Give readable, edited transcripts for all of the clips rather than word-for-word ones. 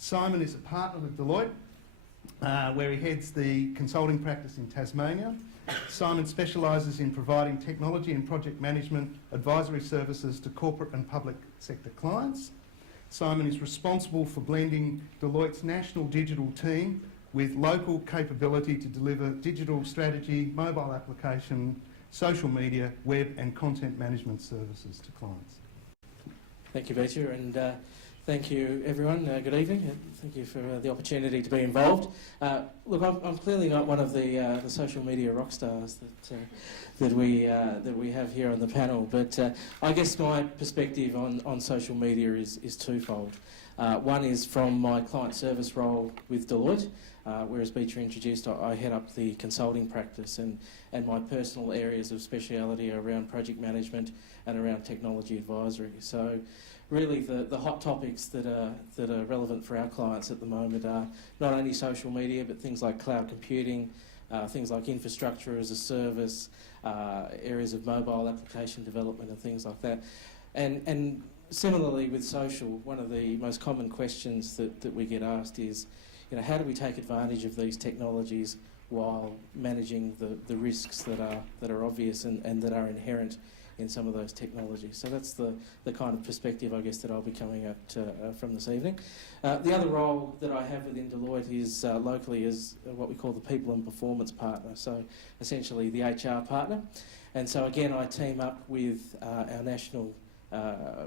Simon is a partner with Deloitte, where he heads the consulting practice in Tasmania. Simon specialises in providing technology and project management advisory services to corporate and public sector clients. Simon is responsible for blending Deloitte's national digital team with local capability to deliver digital strategy, mobile application, social media, web and content management services to clients. Thank you, Peter, and thank you, everyone. Good evening. Thank you for the opportunity to be involved. Look, I'm clearly not one of the social media rock stars that we have here on the panel, but I guess my perspective on social media is twofold. One is from my client service role with Deloitte, whereas Peter introduced, I head up the consulting practice, and my personal areas of speciality are around project management and around technology advisory. So really the hot topics that are relevant for our clients at the moment are not only social media, but things like cloud computing, things like infrastructure as a service, areas of mobile application development and things like that. And similarly with social, one of the most common questions that we get asked is, how do we take advantage of these technologies while managing the risks that are obvious and that are inherent in some of those technologies? So that's the kind of perspective, I guess, that I'll be coming at from this evening. The other role that I have within Deloitte is locally as what we call the people and performance partner, so essentially the HR partner. And so again, I team up with our national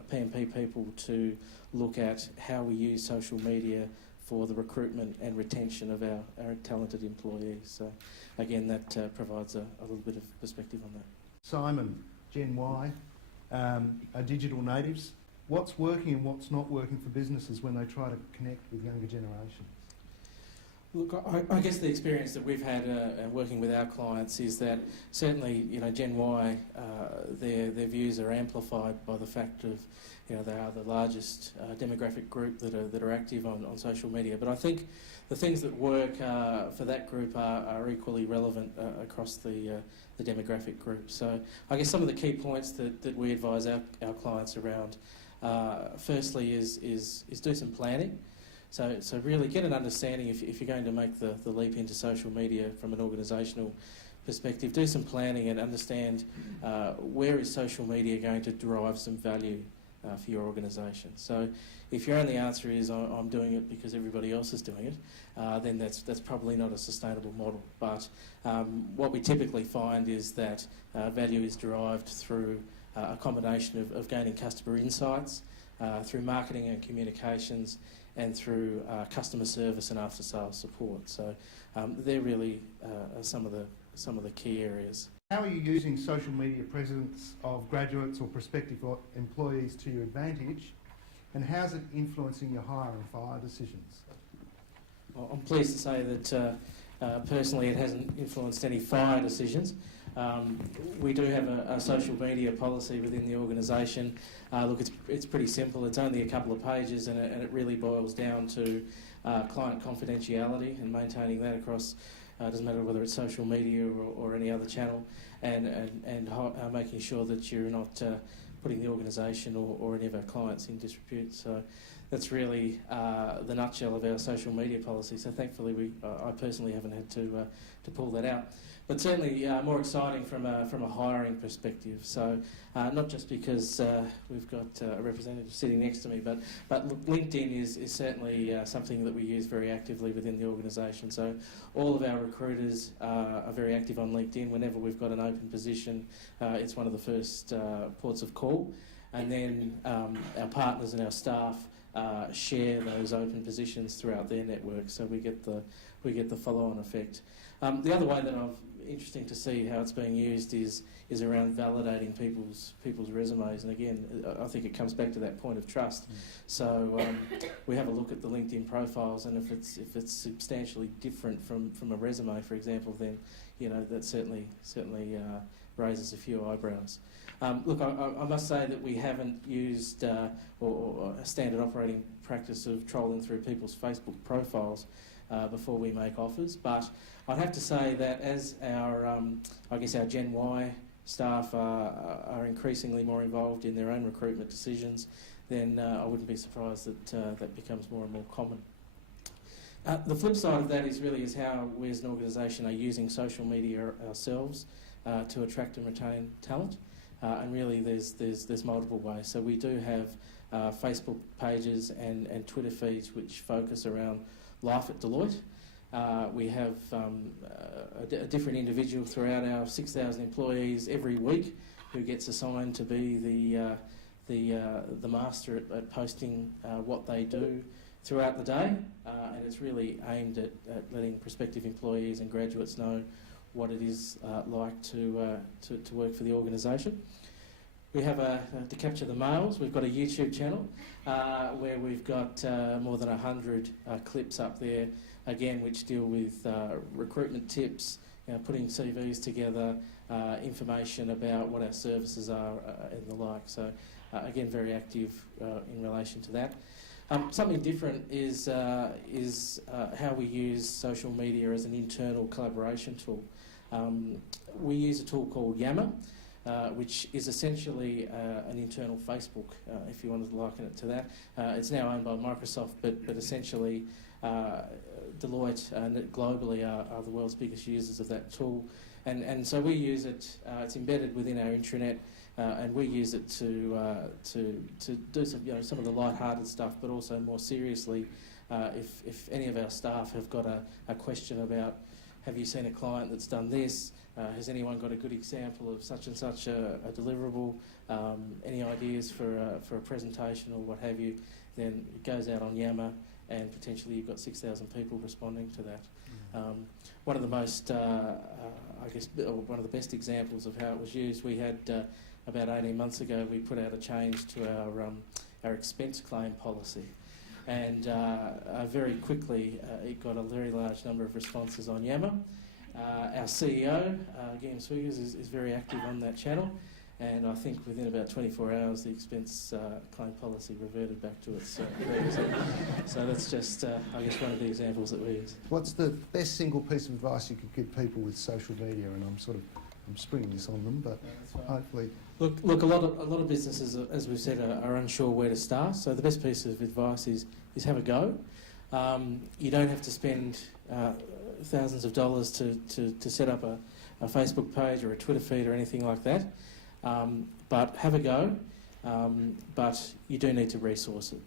P&P people to look at how we use social media for the recruitment and retention of our talented employees. So again, that provides a little bit of perspective on that. Simon, Gen Y, are digital natives. What's working and what's not working for businesses when they try to connect with younger generations? Look, I guess the experience that we've had working with our clients is that certainly, Gen Y, their views are amplified by the fact of, they are the largest demographic group that are active on social media. But I think the things that work for that group are equally relevant across the demographic group. So I guess some of the key points that we advise our clients around, firstly is do some planning. So really get an understanding if you're going to make the leap into social media from an organisational perspective, do some planning and understand where is social media going to derive some value for your organisation. So if your only answer is I'm doing it because everybody else is doing it, then that's probably not a sustainable model. But what we typically find is that value is derived through a combination of gaining customer insights, through marketing and communications, and through customer service and after-sales support. So they're really some of the key areas. How are you using social media presence of graduates or prospective employees to your advantage, and how's it influencing your hire and fire decisions? Well, I'm pleased to say that personally it hasn't influenced any fire decisions. We do have a social media policy within the organisation. Look, it's pretty simple. It's only a couple of pages, and it really boils down to client confidentiality and maintaining that across. Doesn't matter whether it's social media or any other channel, and making sure that you're not putting the organisation or any of our clients in disrepute. So that's really the nutshell of our social media policy. So thankfully, I personally haven't had to pull that out. But certainly more exciting from a hiring perspective. So not just because we've got a representative sitting next to me, but look, LinkedIn is certainly something that we use very actively within the organisation. So all of our recruiters are very active on LinkedIn. Whenever we've got an open position, it's one of the first ports of call. And then our partners and our staff share those open positions throughout their network. So we get the follow-on effect. The other way that interesting to see how it's being used is around validating people's resumes, and again I think it comes back to that point of trust. So we have a look at the LinkedIn profiles, and if it's substantially different from a resume, for example, then that certainly raises a few eyebrows. Look, I must say that we haven't used or a standard operating practice of trolling through people's Facebook profiles before we make offers, but I'd have to say that as our Gen Y staff are increasingly more involved in their own recruitment decisions, then I wouldn't be surprised that that becomes more and more common. The flip side of that is how we as an organisation are using social media ourselves to attract and retain talent. And really there's multiple ways. So we do have Facebook pages and Twitter feeds which focus around life at Deloitte. We have a different individual throughout our 6,000 employees every week who gets assigned to be the master at posting what they do throughout the day, and it's really aimed at letting prospective employees and graduates know what it is like to work for the organisation. We have to capture the males, we've got a YouTube channel where we've got more than 100 clips up there, again, which deal with recruitment tips, putting CVs together, information about what our services are and the like. So again, very active in relation to that. Something different is how we use social media as an internal collaboration tool. We use a tool called Yammer, which is essentially an internal Facebook, if you wanted to liken it to that. It's now owned by Microsoft, but essentially Deloitte globally are the world's biggest users of that tool. And so we use it, it's embedded within our intranet, and we use it to do some of the light-hearted stuff, but also more seriously, if any of our staff have got a question about, have you seen a client that's done this? Has anyone got a good example of such and such a deliverable? Any ideas for a presentation or what have you? Then it goes out on Yammer, and potentially you've got 6,000 people responding to that. One of the most, one of the best examples of how it was used, we had about 18 months ago, we put out a change to our expense claim policy. And very quickly, it got a very large number of responses on Yammer. Our CEO, Guillaume Swigers, is very active on that channel, and I think within about 24 hours, the expense claim policy reverted back to its previous. So that's just, one of the examples that we use. What's the best single piece of advice you could give people with social media? And I'm springing this on them, but hopefully... Look. A lot of businesses, as we've said, are unsure where to start. So the best piece of advice is have a go. You don't have to spend thousands of dollars to set up a Facebook page or a Twitter feed or anything like that. But have a go. But you do need to resource it.